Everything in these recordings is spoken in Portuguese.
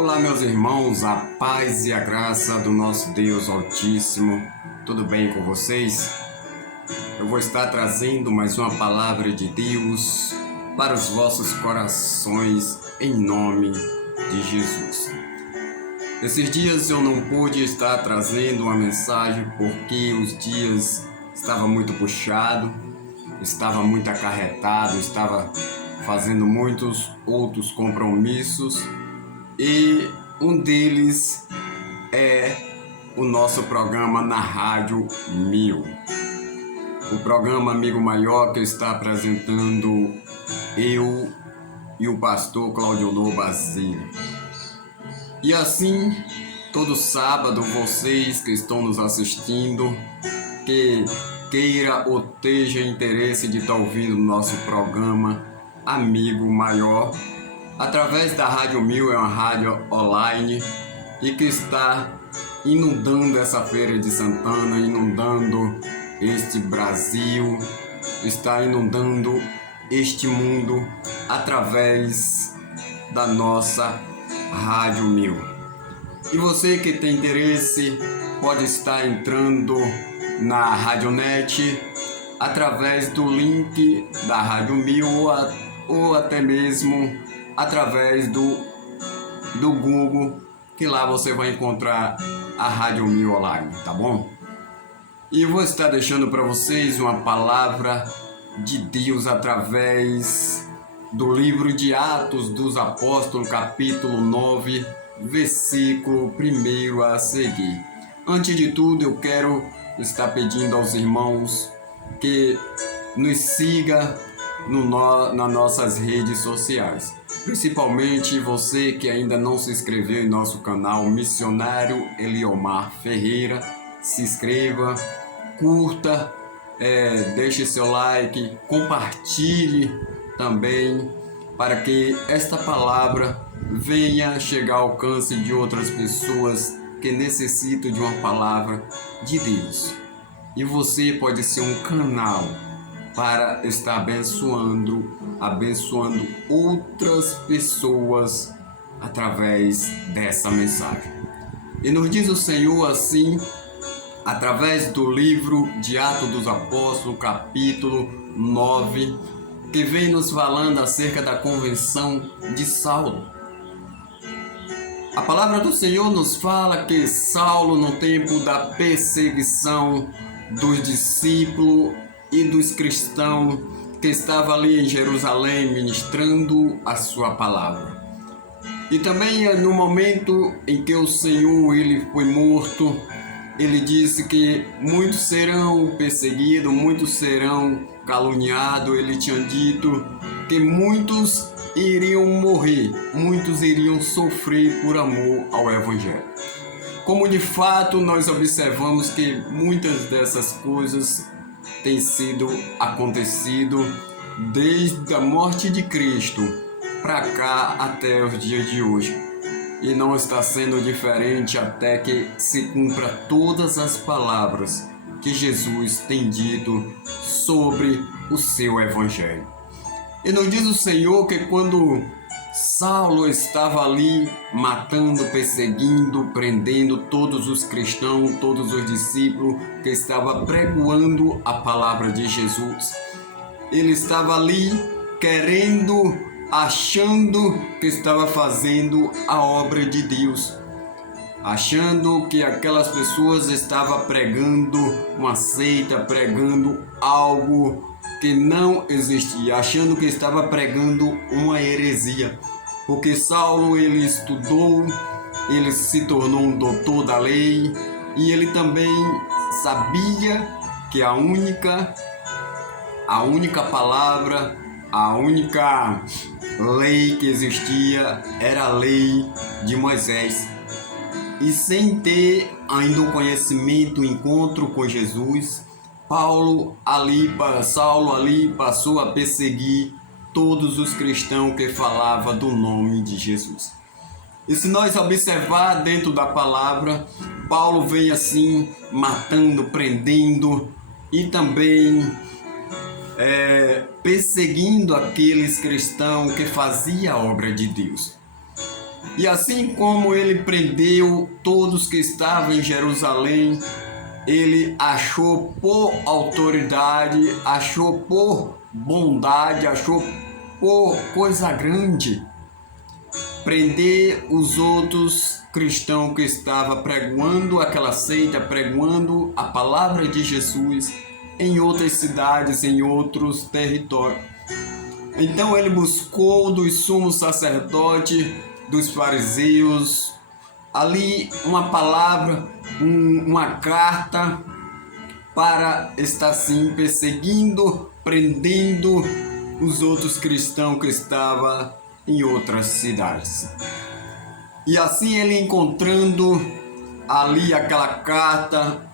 Olá, meus irmãos, a paz e a graça do nosso Deus Altíssimo, tudo bem com vocês? Eu vou estar trazendo mais uma palavra de Deus para os vossos corações, em nome de Jesus. Esses dias eu não pude estar trazendo uma mensagem porque os dias estavam muito puxados, estava muito acarretado, estava fazendo muitos outros compromissos. E um deles é o nosso programa na Rádio 1000. O programa Amigo Maior que está apresentando eu e o pastor Claudionor Basílio. E assim, todo sábado, vocês que estão nos assistindo, que queira ou tenha interesse de estar ouvindo o nosso programa Amigo Maior, através da Rádio 1000, é uma rádio online e que está inundando essa Feira de Santana, inundando este Brasil, está inundando este mundo através da nossa Rádio 1000. E você que tem interesse pode estar entrando na Radionet através do link da Rádio 1000 ou até mesmo através do Google, que lá você vai encontrar a Rádio 1000 online, tá bom? E eu vou estar deixando para vocês uma palavra de Deus através do livro de Atos dos Apóstolos, capítulo 9, versículo 1 a seguir. Antes de tudo, eu quero estar pedindo aos irmãos que nos siga nas nossas redes sociais. Principalmente você que ainda não se inscreveu em nosso canal Missionário Eliomar Ferreira, se inscreva, curta, deixe seu like, compartilhe também, para que esta palavra venha chegar ao alcance de outras pessoas que necessitam de uma palavra de Deus. E você pode ser um canal para estar abençoando outras pessoas através dessa mensagem. E nos diz o Senhor assim, através do livro de Atos dos Apóstolos, capítulo 9, que vem nos falando acerca da conversão de Saulo. A palavra do Senhor nos fala que Saulo, no tempo da perseguição dos discípulos e dos cristãos que estavam ali em Jerusalém ministrando a sua palavra. E também no momento em que o Senhor ele foi morto, ele disse que muitos serão perseguidos, muitos serão caluniados. Ele tinha dito que muitos iriam morrer, muitos iriam sofrer por amor ao Evangelho. Como de fato nós observamos que muitas dessas coisas tem sido acontecido desde a morte de Cristo para cá até os dias de hoje. E não está sendo diferente até que se cumpra todas as palavras que Jesus tem dito sobre o seu Evangelho. E nos diz o Senhor que quando Saulo estava ali matando, perseguindo, prendendo todos os cristãos, todos os discípulos que estavam pregoando a palavra de Jesus. Ele estava ali querendo, achando que estava fazendo a obra de Deus, achando que aquelas pessoas estavam pregando uma seita, pregando algo que não existia, achando que estava pregando uma heresia, porque Saulo ele estudou, ele se tornou um doutor da lei e ele também sabia que a única palavra, a única lei que existia era a lei de Moisés. E sem ter ainda o conhecimento, o encontro com Jesus, Saulo ali passou a perseguir todos os cristãos que falavam do nome de Jesus. E se nós observar dentro da palavra, Paulo vem assim matando, prendendo e também perseguindo aqueles cristãos que faziam a obra de Deus. E assim como ele prendeu todos que estavam em Jerusalém, ele achou por autoridade, achou por bondade, achou por coisa grande prender os outros cristãos que estavam pregoando aquela seita, pregoando a palavra de Jesus em outras cidades, em outros territórios. Então ele buscou dos sumos sacerdotes, dos fariseus, ali uma palavra, uma carta para estar sim perseguindo, prendendo os outros cristãos que estavam em outras cidades. E assim ele encontrando ali aquela carta,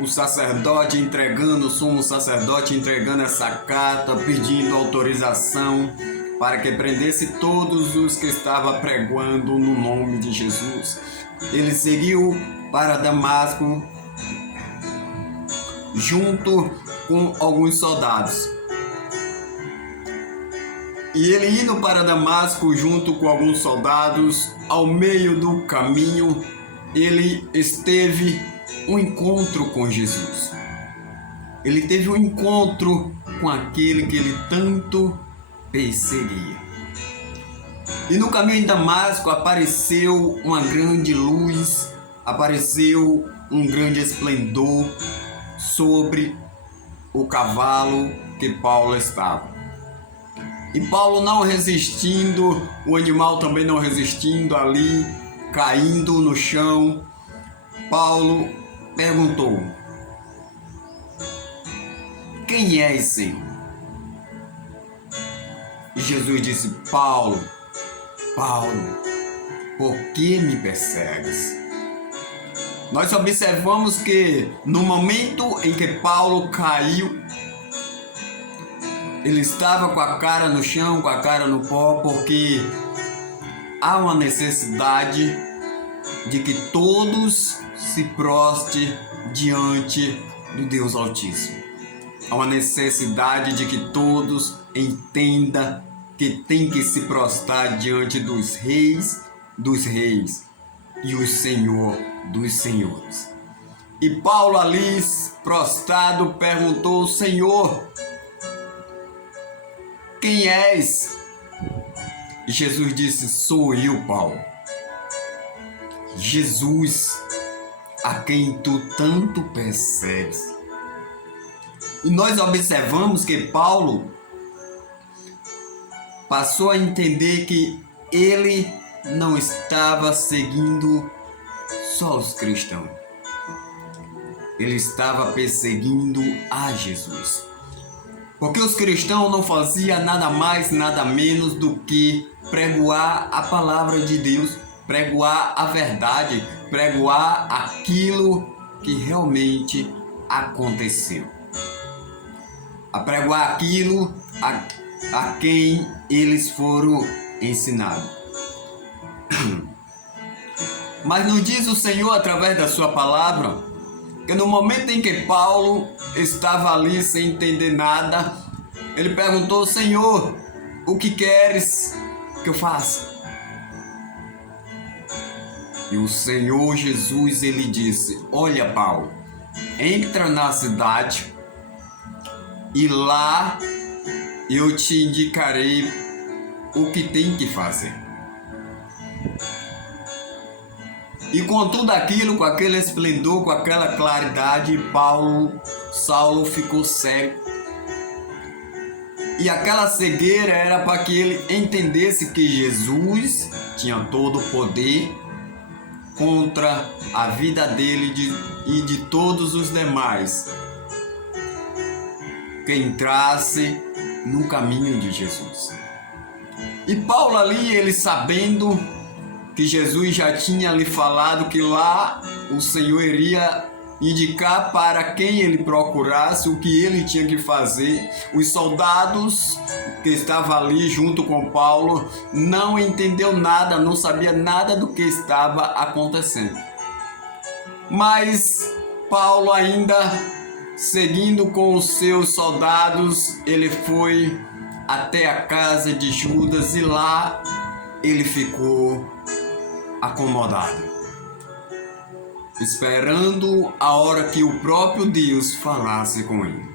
o sacerdote entregando, o sumo sacerdote entregando essa carta, pedindo autorização para que prendesse todos os que estavam pregando no nome de Jesus. Ele seguiu para Damasco junto com alguns soldados. E ele indo para Damasco junto com alguns soldados, ao meio do caminho, ele esteve um encontro com Jesus. Ele teve um encontro com aquele que ele tanto perseguia. E no caminho em Damasco apareceu uma grande luz, apareceu um grande esplendor sobre o cavalo que Paulo estava. E Paulo não resistindo, o animal também não resistindo ali, caindo no chão, Paulo perguntou: quem és, Senhor? E Jesus disse: Paulo, Paulo, por que me persegues? Nós observamos que no momento em que Paulo caiu, ele estava com a cara no chão, com a cara no pó, porque há uma necessidade de que todos se prostem diante do Deus Altíssimo. Há uma necessidade de que todos entendam que tem que se prostrar diante dos reis e o Senhor dos senhores. E Paulo ali prostrado perguntou: Senhor, quem és? E Jesus disse: sou eu, Paulo. Jesus, a quem tu tanto persegues. E nós observamos que Paulo passou a entender que ele não estava seguindo só os cristãos. Ele estava perseguindo a Jesus. Porque os cristãos não faziam nada mais, nada menos do que pregoar a palavra de Deus, pregoar a verdade, pregoar aquilo que realmente aconteceu. A pregoar aquilo a quem eles foram ensinados. Mas nos diz o Senhor através da sua palavra que no momento em que Paulo estava ali sem entender nada, ele perguntou: Senhor, o que queres que eu faça? E o Senhor Jesus, ele disse: olha, Paulo, entra na cidade e lá eu te indicarei o que tem que fazer. E com tudo aquilo, com aquele esplendor, com aquela claridade, Saulo ficou cego. E aquela cegueira era para que ele entendesse que Jesus tinha todo o poder contra a vida dele e de todos os demais que entrasse no caminho de Jesus. E Paulo ali, ele sabendo que Jesus já tinha lhe falado que lá o Senhor iria indicar para quem ele procurasse o que ele tinha que fazer. Os soldados que estavam ali junto com Paulo não entendeu nada, não sabia nada do que estava acontecendo. Mas Paulo, ainda seguindo com os seus soldados, ele foi até a casa de Judas e lá ele ficou acomodado, esperando a hora que o próprio Deus falasse com ele.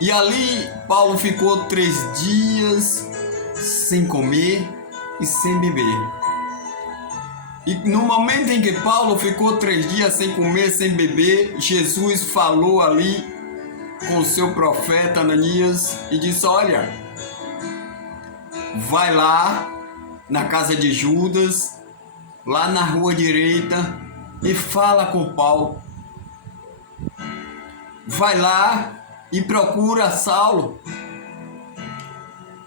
E ali Paulo ficou 3 dias sem comer e sem beber. E no momento em que Paulo ficou 3 dias sem comer, sem beber, Jesus falou ali com o seu profeta Ananias e disse: olha, vai lá na casa de Judas, lá na rua direita, e fala com Paulo. Vai lá e procura Saulo.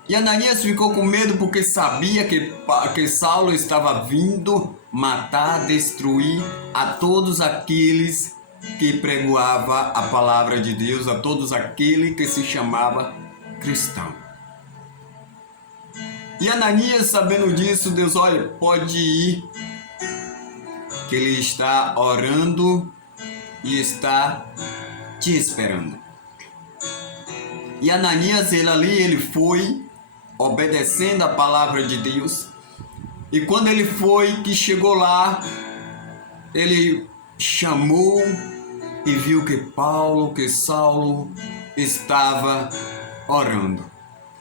E Ananias ficou com medo porque sabia que Saulo estava vindo matar, destruir a todos aqueles que pregoava a palavra de Deus, a todos aqueles que se chamava cristão. E Ananias, sabendo disso, Deus, olha, pode ir, que ele está orando e está te esperando. E Ananias, ele foi obedecendo a palavra de Deus. E quando ele foi, que chegou lá, ele chamou e viu que Saulo estava orando.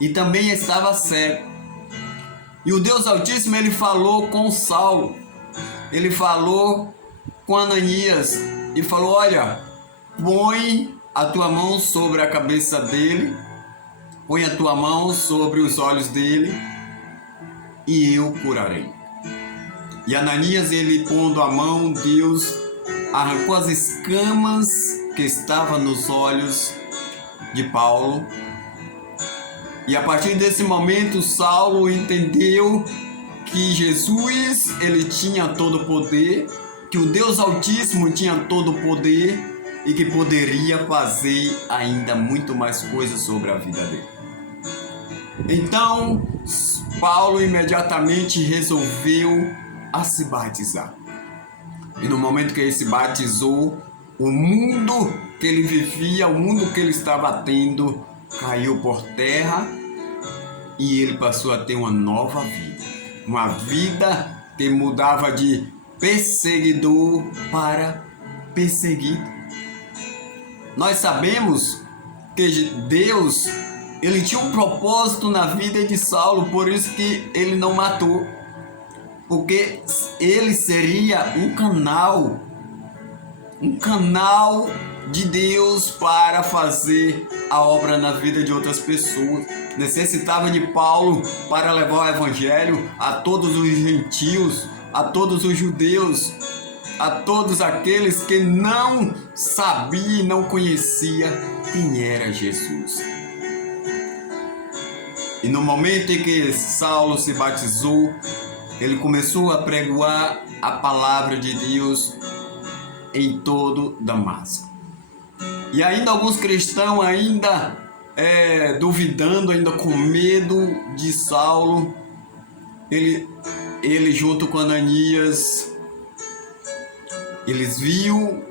E também estava cego. E o Deus Altíssimo, ele falou com Saulo. Ele falou com Ananias e falou: olha, põe a tua mão sobre a cabeça dele, põe a tua mão sobre os olhos dele e eu curarei. E Ananias, ele pondo a mão, Deus arrancou as escamas que estavam nos olhos de Paulo. E a partir desse momento, Saulo entendeu que Jesus, ele tinha todo o poder, que o Deus Altíssimo tinha todo o poder e que poderia fazer ainda muito mais coisas sobre a vida dele. Então, Paulo imediatamente resolveu a se batizar. E no momento que ele se batizou, o mundo que ele vivia, o mundo que ele estava tendo, caiu por terra e ele passou a ter uma nova vida. Uma vida que mudava de perseguidor para perseguido. Nós sabemos que Deus, ele tinha um propósito na vida de Saulo, por isso que ele não matou. Porque ele seria um canal de Deus para fazer a obra na vida de outras pessoas. Necessitava de Paulo para levar o evangelho a todos os gentios, a todos os judeus, a todos aqueles que não sabiam, não conheciam quem era Jesus. E no momento em que Saulo se batizou, ele começou a pregoar a palavra de Deus em todo Damasco. E ainda alguns cristãos duvidando, ainda com medo de Saulo, ele junto com Ananias, eles viram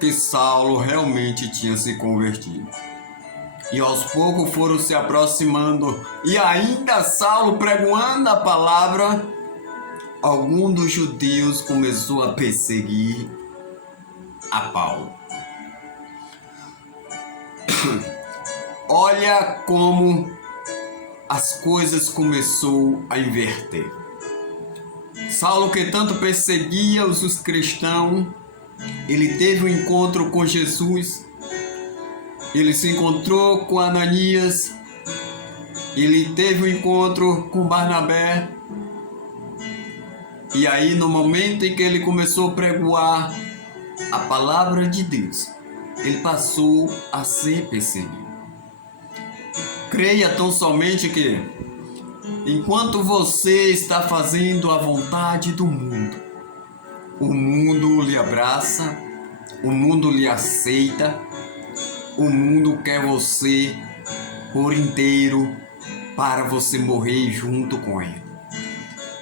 que Saulo realmente tinha se convertido. E aos poucos foram se aproximando. E ainda Saulo pregoando a palavra, algum dos judeus começou a perseguir a Paulo. Olha como as coisas começou a inverter. Saulo, que tanto perseguia os cristãos, ele teve um encontro com Jesus. Ele se encontrou com Ananias, ele teve um encontro com Barnabé, e aí no momento em que ele começou a pregoar a palavra de Deus, ele passou a ser perseguido. Creia tão somente que, enquanto você está fazendo a vontade do mundo, o mundo lhe abraça, o mundo lhe aceita, o mundo quer você por inteiro para você morrer junto com ele.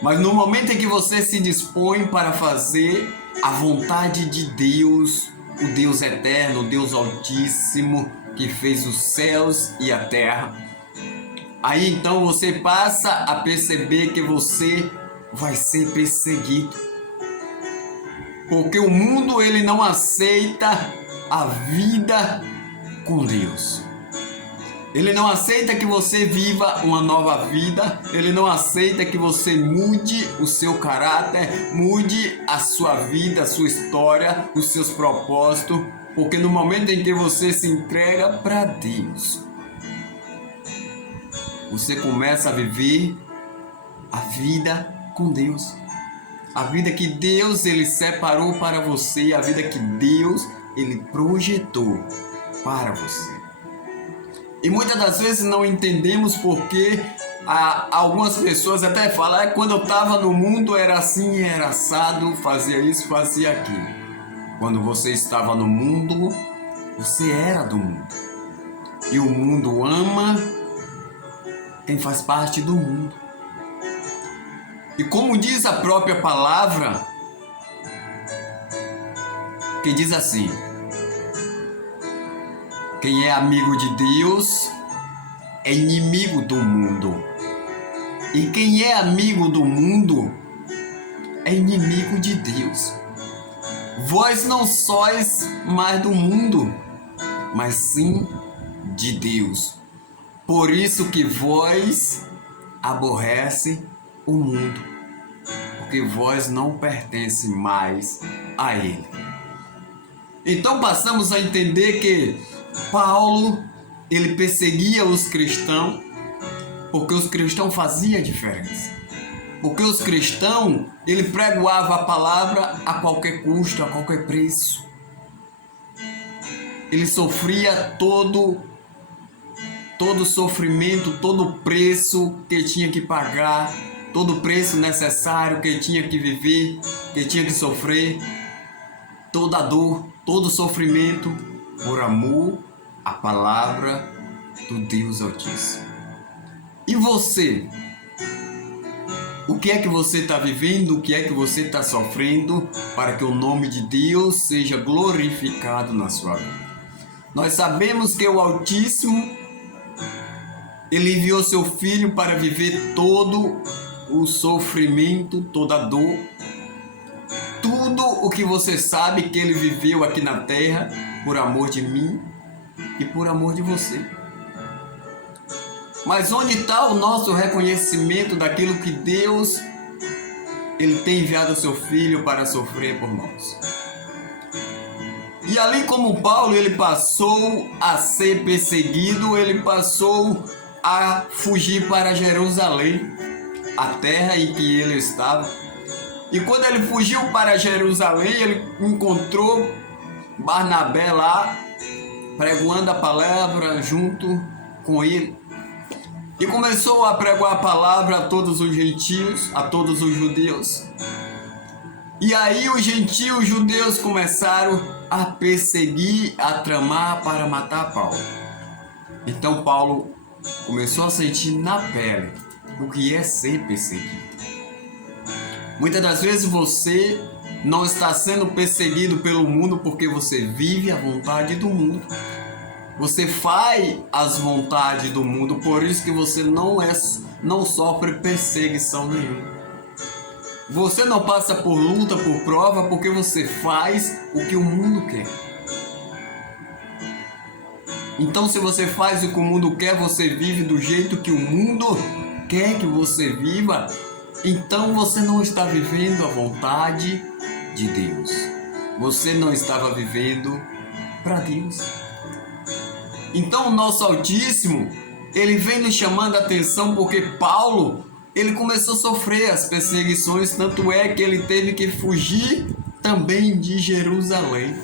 Mas no momento em que você se dispõe para fazer a vontade de Deus, o Deus eterno, o Deus Altíssimo, que fez os céus e a terra, aí então você passa a perceber que você vai ser perseguido. Porque o mundo ele não aceita a vida com Deus. Ele não aceita que você viva uma nova vida. Ele não aceita que você mude o seu caráter, mude a sua vida, a sua história, os seus propósitos. Porque no momento em que você se entrega para Deus, você começa a viver a vida com Deus. A vida que Deus ele separou para você, a vida que Deus ele projetou para você. E muitas das vezes não entendemos porque algumas pessoas até falam, quando eu estava no mundo era assim, era assado, fazia isso, fazia aquilo. Quando você estava no mundo, você era do mundo. E o mundo ama quem faz parte do mundo. E como diz a própria palavra, que diz assim: quem é amigo de Deus é inimigo do mundo. E quem é amigo do mundo é inimigo de Deus. Vós não sois mais do mundo, mas sim de Deus. Por isso que vós aborrece o mundo, porque vós não pertencem mais a ele. Então passamos a entender que Paulo, ele perseguia os cristãos, porque os cristãos faziam a diferença. Porque os cristãos, ele pregoava a palavra a qualquer custo, a qualquer preço. Ele sofria todo sofrimento, todo preço que tinha que pagar, todo preço necessário que tinha que viver, que tinha que sofrer, toda dor, todo sofrimento, por amor à palavra do Deus Altíssimo. E você? O que é que você está vivendo? O que é que você está sofrendo para que o nome de Deus seja glorificado na sua vida? Nós sabemos que o Altíssimo, ele enviou seu Filho para viver todo o sofrimento, toda a dor, tudo o que você sabe que ele viveu aqui na terra por amor de mim e por amor de você. Mas onde está o nosso reconhecimento daquilo que Deus ele tem enviado o seu Filho para sofrer por nós? E ali como Paulo, ele passou a ser perseguido, ele passou a fugir para Jerusalém, a terra em que ele estava. E quando ele fugiu para Jerusalém, ele encontrou Barnabé lá, pregoando a palavra junto com ele. E começou a pregar a palavra a todos os gentios, a todos os judeus. E aí os gentios, os judeus começaram a perseguir, a tramar para matar Paulo. Então Paulo começou a sentir na pele o que é ser perseguido. Muitas das vezes você não está sendo perseguido pelo mundo porque você vive a vontade do mundo. Você faz as vontades do mundo, por isso que você não sofre perseguição nenhuma. Você não passa por luta, por prova, porque você faz o que o mundo quer. Então, se você faz o que o mundo quer, você vive do jeito que o mundo quer que você viva, então você não está vivendo a vontade de Deus. Você não estava vivendo para Deus. Então o nosso Altíssimo, ele vem nos chamando a atenção porque Paulo, ele começou a sofrer as perseguições, tanto é que ele teve que fugir também de Jerusalém.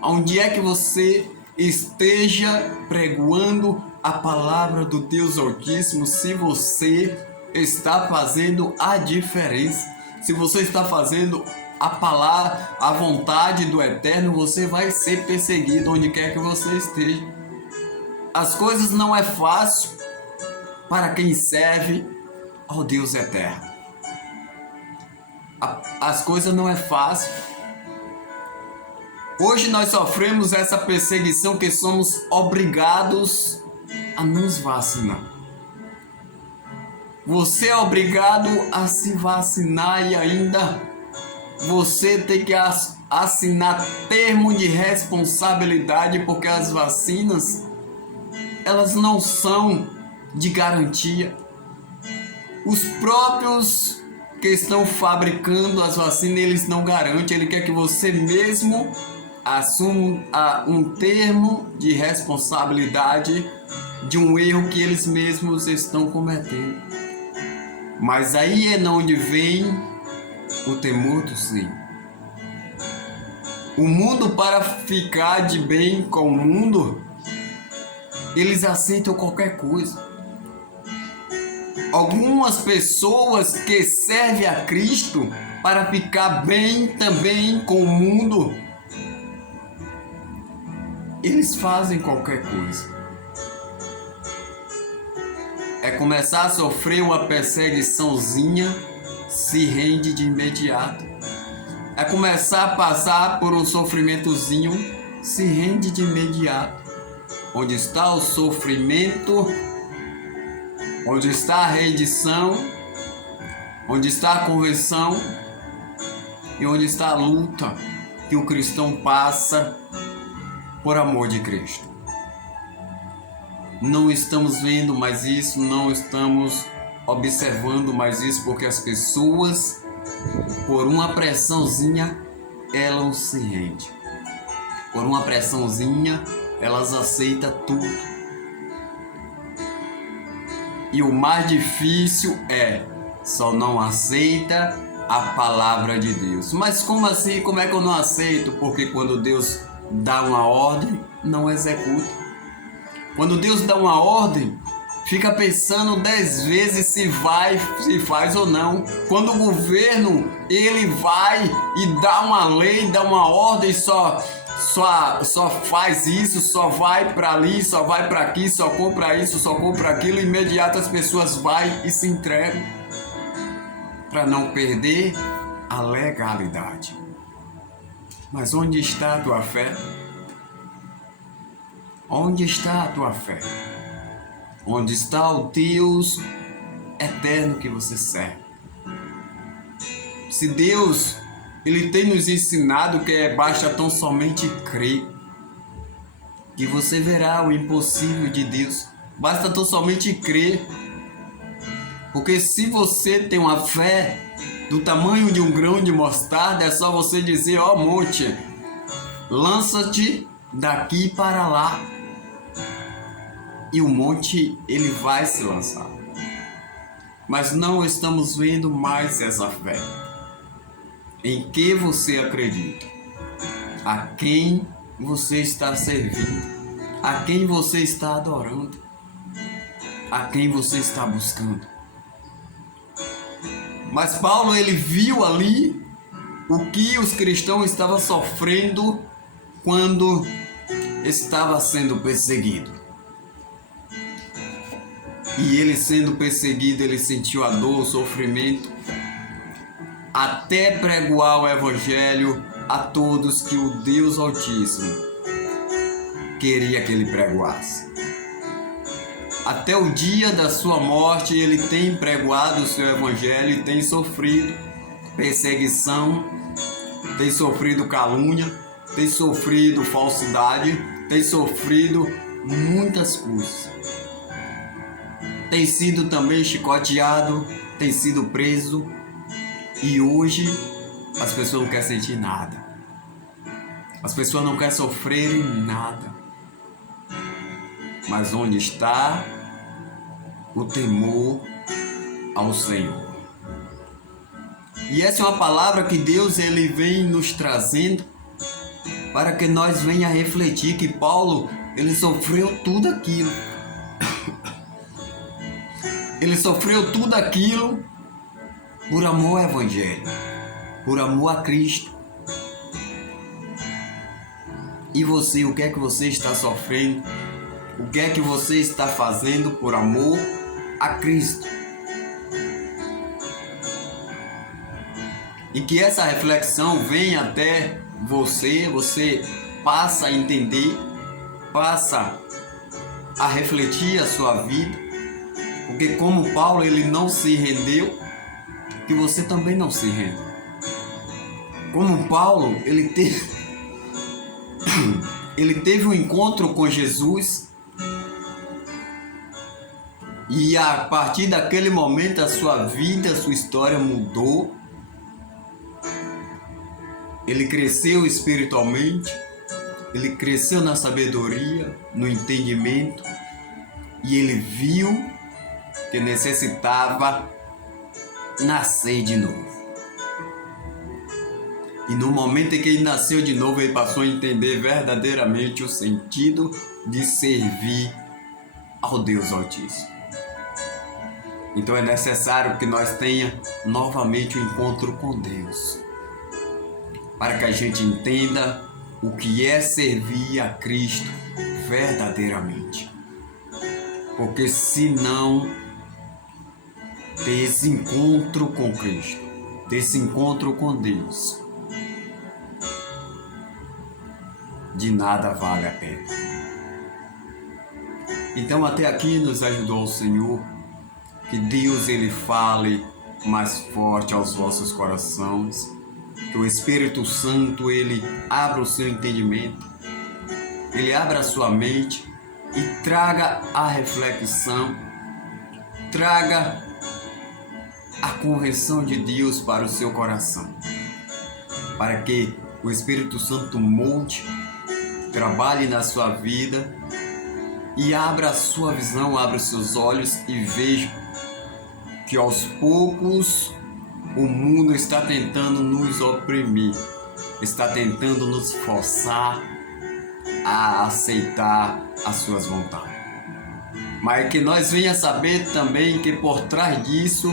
Onde é que você esteja pregoando a palavra do Deus Altíssimo, se você está fazendo a diferença, se você está fazendo a palavra, a vontade do Eterno, você vai ser perseguido onde quer que você esteja. As coisas não é fácil para quem serve ao Deus Eterno. As coisas não é fácil. Hoje nós sofremos essa perseguição que somos obrigados a nos vacinar. Você é obrigado a se vacinar e ainda você tem que assinar termo de responsabilidade, porque as vacinas, elas não são de garantia. Os próprios que estão fabricando as vacinas, eles não garantem. Ele quer que você mesmo assuma um termo de responsabilidade de um erro que eles mesmos estão cometendo. Mas aí é onde vem o temor do Senhor. O mundo, para ficar de bem com o mundo, eles aceitam qualquer coisa. Algumas pessoas que servem a Cristo para ficar bem também com o mundo, eles fazem qualquer coisa. É começar a sofrer uma perseguiçãozinha, se rende de imediato. É começar a passar por um sofrimentozinho, se rende de imediato. Onde está o sofrimento, onde está a rendição, onde está a conversão e onde está a luta que o cristão passa por amor de Cristo. Não estamos vendo mais isso, não estamos observando mais isso, porque as pessoas, por uma pressãozinha, elas se rendem. Por uma pressãozinha, elas aceitam tudo. E o mais difícil só não aceita a palavra de Deus. Mas como assim? Como é que eu não aceito? Porque quando Deus dá uma ordem, não executa. Quando Deus dá uma ordem, fica pensando 10 vezes se faz ou não. Quando o governo, ele vai e dá uma lei, dá uma ordem, só faz isso, só vai para ali, só vai para aqui, só compra isso, só compra aquilo, imediato as pessoas vão e se entregam para não perder a legalidade. Mas onde está a tua fé? Onde está a tua fé? Onde está o Deus eterno que você serve? Se Deus, Ele tem nos ensinado que basta tão somente crer, que você verá o impossível de Deus. Basta tão somente crer. Porque se você tem uma fé do tamanho de um grão de mostarda, é só você dizer: ó monte, lança-te daqui para lá. E o monte, ele vai se lançar. Mas não estamos vendo mais essa fé. Em que você acredita? A quem você está servindo? A quem você está adorando? A quem você está buscando? Mas Paulo, ele viu ali o que os cristãos estavam sofrendo quando estava sendo perseguido. E ele sendo perseguido, ele sentiu a dor, o sofrimento, até pregoar o evangelho a todos que o Deus Altíssimo queria que ele pregoasse. Até o dia da sua morte, ele tem pregoado o seu evangelho e tem sofrido perseguição, tem sofrido calúnia, tem sofrido falsidade, tem sofrido muitas coisas. Tem sido também chicoteado, tem sido preso, e hoje as pessoas não querem sentir nada. As pessoas não querem sofrer nada. Mas onde está o temor ao Senhor? E essa é uma palavra que Deus, ele vem nos trazendo para que nós venha a refletir que Paulo, ele sofreu tudo aquilo. Ele sofreu tudo aquilo por amor ao Evangelho, por amor a Cristo. E você, o que é que você está sofrendo? O que é que você está fazendo por amor a Cristo? E que essa reflexão venha até você passa a entender, passa a refletir a sua vida. Porque como Paulo ele não se rendeu, que você também não se renda. Como Paulo, ele teve um encontro com Jesus e a partir daquele momento a sua vida, a sua história mudou. Ele cresceu espiritualmente, ele cresceu na sabedoria, no entendimento e ele viu que necessitava nascer de novo. E no momento em que ele nasceu de novo, ele passou a entender verdadeiramente o sentido de servir ao Deus Altíssimo. Então é necessário que nós tenhamos novamente um encontro com Deus, para que a gente entenda o que é servir a Cristo verdadeiramente. Porque se não ter esse encontro com Cristo, ter esse encontro com Deus, de nada vale a pena. Então até aqui nos ajudou o Senhor. Que Deus ele fale mais forte aos vossos corações. Que o Espírito Santo ele abra o seu entendimento. Ele abra a sua mente e traga a reflexão. Traga a convenção de Deus para o seu coração. Para que o Espírito Santo molde, trabalhe na sua vida e abra a sua visão, abra os seus olhos e veja que aos poucos o mundo está tentando nos oprimir, está tentando nos forçar a aceitar as suas vontades. Mas que nós venha saber também que por trás disso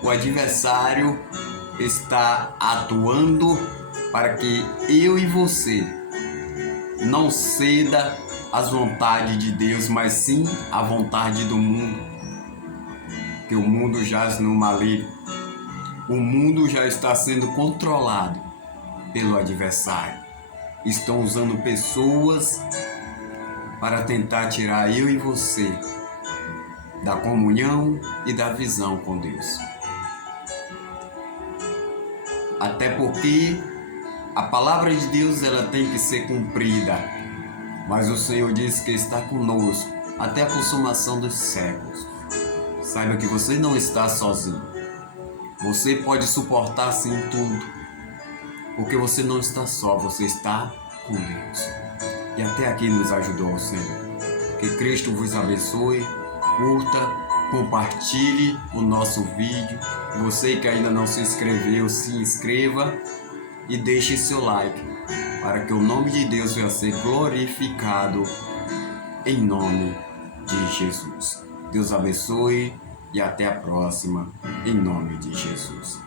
o adversário está atuando para que eu e você não ceda às vontades de Deus, mas sim à vontade do mundo. Que o mundo jaz no maligno. O mundo já está sendo controlado pelo adversário. Estão usando pessoas para tentar tirar eu e você da comunhão e da visão com Deus. Até porque a palavra de Deus ela tem que ser cumprida, mas o Senhor diz que está conosco até a consumação dos séculos. Saiba que você não está sozinho. Você pode suportar sim tudo, porque você não está só, você está com Deus. E até aqui nos ajudou o Senhor. Que Cristo vos abençoe, curta, compartilhe o nosso vídeo. Você que ainda não se inscreveu, se inscreva e deixe seu like, para que o nome de Deus venha a ser glorificado em nome de Jesus. Deus abençoe e até a próxima, em nome de Jesus.